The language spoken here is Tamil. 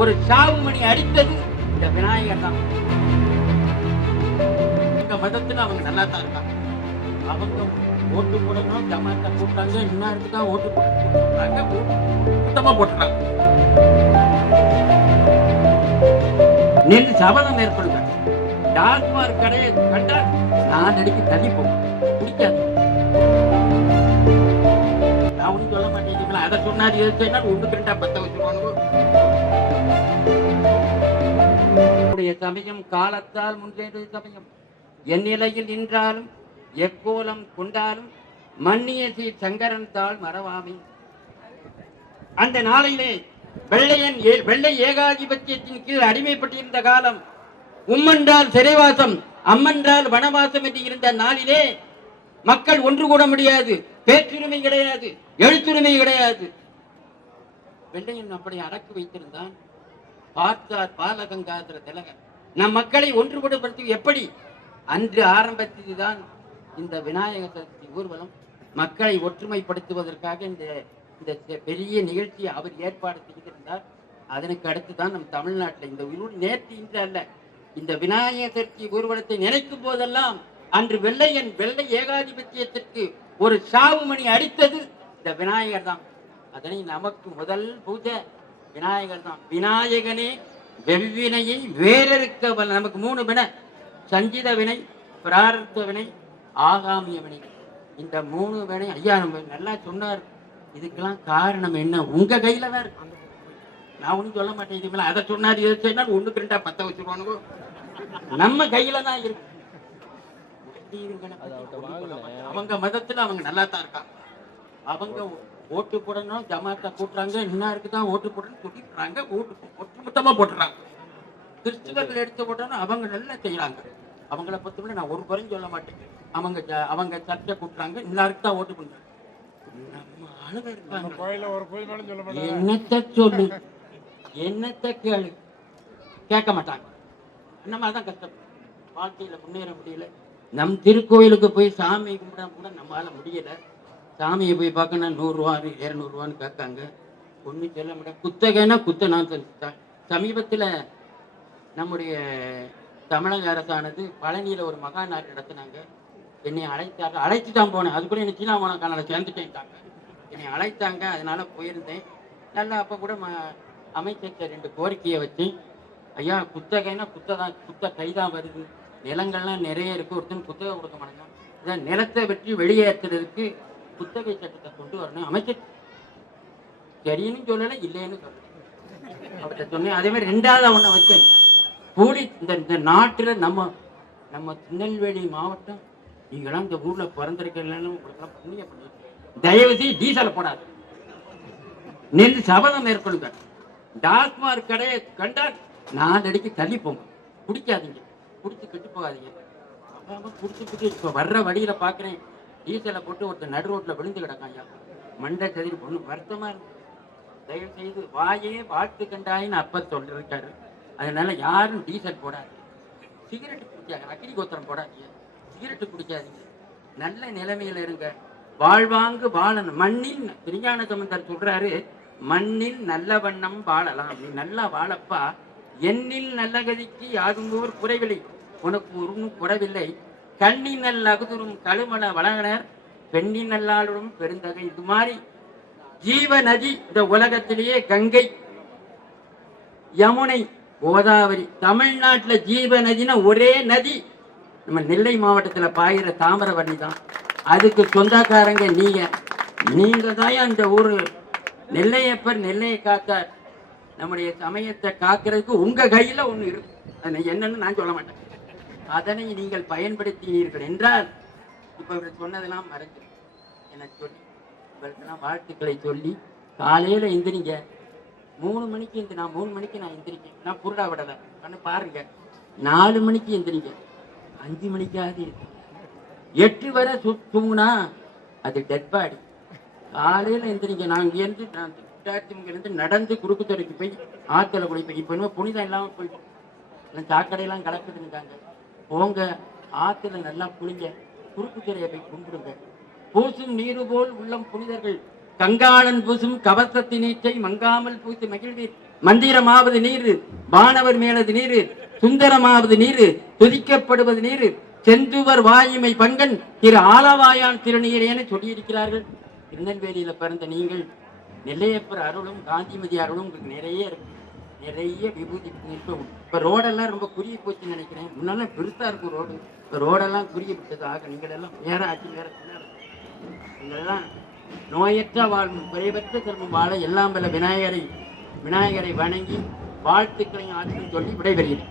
ஒரு சாவு மணி அடித்தது இந்த விநாயகர் தான். இந்த மதத்துல அவங்க நல்லா தான் இருக்காங்க. அவங்க ஓட்டு போடணும் ஜமாத்த கூட்டாங்க இன்னாருக்கு தான் ஓட்டு போட்டாங்க சுத்தமா போட்டுறாங்க நின்று சபதம் மேற்கொள்ளுங்க டாஸ்மாக் கடையை கண்டா நான் அடிக்க தள்ளி போகும். பிடிக்காது. நான் ஒன்றும் சொல்ல மாட்டேங்கிறீங்களா அதை சொன்னாரு எது ஒன்று கண்டா பத்த வச்சுருவானுங்க சமயம் காலத்தால் முன்னேறிய சமயம். என் நிலையில் நின்றாலும் எக்கோலம் கொண்டாலும் மன்னிய ஸ்ரீ சங்கரன் தாள் மறவாமை. அந்த நாளிலே வெள்ளையன் வெள்ளை ஏகாதிபத்தியத்தின் கீழ் அடிமைப்பட்டிருந்த காலம் உம்மன்றால் சிறைவாசம் அம்மன்றால் வனவாசம் என்று இருந்த நாளிலே மக்கள் ஒன்று கூட முடியாது பேச்சுரிமை கிடையாது எழுத்துரிமை கிடையாது. வெள்ளையன் அப்படி அடக்கி வைத்திருந்தான். பார்த்தார் பாலகங்காதர திலகர். நம் மக்களை ஒன்றுபடுத்தி எப்படி? அன்று ஆரம்பித்ததுதான் இந்த விநாயக சதுர்த்தி ஊர்வலம். மக்களை ஒற்றுமைப்படுத்துவதற்காக இந்த இந்த பெரிய நிகழ்ச்சியை அவர் ஏற்பாடு செய்திருந்தார். அதனுக்கு அடுத்து தான் நம் தமிழ்நாட்டில் இந்த உயிர் நேற்று இன்று அல்ல இந்த விநாயக சதுர்த்தி ஊர்வலத்தை நினைக்கும் போதெல்லாம் அன்று வெள்ளையன் வெள்ளை ஏகாதிபத்தியத்திற்கு ஒரு சாவு மணி அடித்தது இந்த விநாயகர் தான் அதனை நமக்கு முதல் பூஜை விநாயகர் தான் விநாயகனே வெவ்வினையை வேறறுக்க வல்ல நமக்கு மூணு வினை. சஞ்சித வினை பிரார்த்த வினை ஆகாமிய வினை. இந்த மூணு வினை ஐயா நம்ம நல்லா சொன்னார். இதுக்கெல்லாம் காரணம் என்ன? உங்க கையில தான் இருக்கு நான் ஒன்றும் சொல்ல மாட்டேன். இதுக்கெல்லாம் அதை சொன்னார் இதை சொன்னார் ஒண்ணுக்கு ரெண்டா பத்த வச்சிருவானுங்க. நம்ம கையில தான் இருக்கு. அவங்க மதத்துல அவங்க நல்லா தான் இருக்காங்க. அவங்க ஓட்டு போடணும் ஜமாத்தா கூட்டுறாங்க இன்னாருக்கு தான் ஓட்டு போடணும் சொல்லிடுறாங்க ஓட்டு ஒட்டுமொத்தமா போட்டுறாங்க. கிறிஸ்துவர்கள் எடுத்து போட்டோம்னா அவங்க நல்லா செய்யறாங்க அவங்கள பொறுத்தவரை நான் ஒரு குறையும் சொல்ல மாட்டேன். அவங்க அவங்க சர்ச்சை கூட்டுறாங்க இன்னாருக்கு தான் ஓட்டு பண்றாங்க நம்ம ஆளுங்க இருக்காங்க. என்னத்த சொல்லு? என்னத்த கேளு? கேட்க மாட்டாங்க. நம்ம அதான் கஷ்டம். வாழ்க்கையில முன்னேற முடியல. நம் திருக்கோயிலுக்கு போய் சாமி கும்பிட கூட நம்மளால முடியல. சாமியை போய் பார்க்கணும் நூறுரூவா இரநூறுவான்னு கேட்காங்க. ஒன்றும் சொல்ல முடியாது. குத்தகைன்னா குத்த நான் சமீபத்தில் நம்முடைய தமிழக அரசானது பழனியில் ஒரு மகா நாடு நடத்தினாங்க. என்னை அழைத்தாங்க அழைத்து தான் போனேன். அது கூட எனக்கு சீனா போனக்கான சேர்ந்துட்டேன்ட்டாங்க. என்னை அழைத்தாங்க. அதனால போயிருந்தேன். நல்லா அப்போ கூட ம அமைச்சர் ரெண்டு கோரிக்கையை வச்சு ஐயா குத்தகைன்னா குத்தை தான் குத்த கை தான் வருது. நிலங்கள்லாம் நிறைய இருக்கு. ஒருத்தன் குத்தகை கொடுக்க மாட்டேங்க இதான் நிலத்தை வெற்றி வெளியேற்றுறதுக்கு குத்தகை சட்டத்தை கொண்டு வரணும். அமைச்சர் சரின்னு சொல்லலை இல்லைன்னு சொல்லலை. அவர்கிட்ட சொன்னேன் அதே மாதிரி ரெண்டாவது ஒண்ணு வச்சேன் கூடி இந்த இந்த நாட்டுல நம்ம நம்ம திருநெல்வேலி மாவட்டம் நீங்களாம் இந்த ஊர்ல பிறந்திருக்கலன்னு உங்களுக்கெல்லாம் புண்ணிய பண்ணி தயவு செய்து டீசலை போடாது. நெல் சபதம் மேற்கொள்ளுங்க. டாஸ்மாக் கடையை கண்டால் நாலு அடிக்கு தள்ளி போங்க. குடிக்காதீங்க. குடிச்சு கெட்டு போகாதீங்க. அவன் குடிச்சுக்கிட்டு இப்போ வர்ற வழியில பார்க்குறேன் டீசலை போட்டு ஒருத்தர் நடு ரோட்ல விழுந்து கிடக்கான் ஐயா மண்டை சதிரி பொண்ணு வருத்தமா இருக்கு. தயவு செய்து வாயே வாழ்த்து கண்டாயின்னு அப்ப சொல்லிருக்காரு. அதனால யாரும் டீசல் போடாது சிகரெட் குடிக்காங்க அக்னி கோத்திரம் போடாதீங்க. சிகரெட்டு குடிக்காதீங்க. நல்ல நிலைமையில் இருங்க. வாழ்வாங்கு வாழணும். மண்ணில் திருஞான சம்பந்தர் சொல்றாரு மண்ணில் நல்ல வண்ணம் வாழலாம். நீ நல்லா வாழப்பா. எண்ணில் நல்ல கதிக்கு யாருங்கோர் குறைவில்லை. உனக்கு ஒரு குறைவில்லை. கண்ணின் நல் அகுதுரும் கழுமல வளகனர் பெண்ணி நல்லாளரும் பெருந்தகை. இது மாதிரி ஜீவ நதி இந்த உலகத்திலேயே கங்கை யமுனை கோதாவரி. தமிழ்நாட்டுல ஜீவ நதினா ஒரே நதி. நம்ம நெல்லை மாவட்டத்தில் பாயிற தாமிரவரணி தான். அதுக்கு சொந்தக்காரங்க நீங்க. நீங்க தான் அந்த ஊர். நெல்லையப்பர் நெல்லையை காத்தார். நம்முடைய சமயத்தை காக்கிறதுக்கு உங்க கையில ஒன்று இருக்கு. என்னன்னு நான் சொல்ல மாட்டேன். அதனை நீங்கள் பயன்படுத்தினீர்கள் என்றால் இப்ப இவர் சொன்னதெல்லாம் மறைஞ்சிடும் என சொல்லி இவருக்கெல்லாம் வாழ்த்துக்களை சொல்லி காலையில எந்திரிங்க. மூணு மணிக்கு எந்த நான் மூணு மணிக்கு நான் எந்திரிக்கேன். நான் புருடா விடல. கண்ணு பாருங்க. நாலு மணிக்கு எந்திரிங்க. அஞ்சு மணிக்காவது இருக்கு எட்டு வரை சு- தூங்குனா அது டெட் பாடி காலையில எந்திரிங்க. நான் இங்கேருந்து நான் இருந்து நடந்து குறுக்கு துறைக்கு போய் ஆத்துல குளிப்பேன். இப்போ இன்னும் புனிதம் இல்லாமல் போயிட்டோம் சாக்கடையெல்லாம் சாக்கடையெல்லாம் கலக்குதுன்னுட்டாங்க. போங்க ஆத்துல நல்லா குளிங்க குறுக்கு திரையை போய் கும்பிடுங்க. பூசும் நீரு போல் உள்ளம் புனிதர்கள் கங்காளன் பூசும் கவசத்தினீற்றை மங்காமல் பூத்து மகிழ்வீர். மந்திரமாவது நீரு வானவர் மேலது நீரு சுந்தரமாவது நீரு துதிக்கப்படுவது நீரு. செந்துவர் வாயுமை பங்கன் திரு ஆலவாயான் திருநீர் சொல்லியிருக்கிறார்கள். திருநெல்வேலியில பிறந்த நீங்கள் நெல்லையப்பர் அருளும் காந்திமதி அருளும் உங்களுக்கு நிறைய இருக்கு. நிறைய விபூதி இப்போ இப்போ ரோடெல்லாம் ரொம்ப குறுகி போச்சுன்னு நினைக்கிறேன். முன்னெல்லாம் பெருசாக இருக்கும் ரோடு. இப்போ ரோடெல்லாம் குறுகி விட்டது ஆக நீங்கள் எல்லாம் வேற ஆட்சி வேற நீங்களெல்லாம் நோயற்ற வாழ்வும் குறைவற்ற செல்வம் வாழ எல்லாம் வல்ல விநாயகரை விநாயகரை வணங்கி வாழ்த்துக்களையும் ஆட்சியும் சொல்லி விடைபெறுகிறேன்.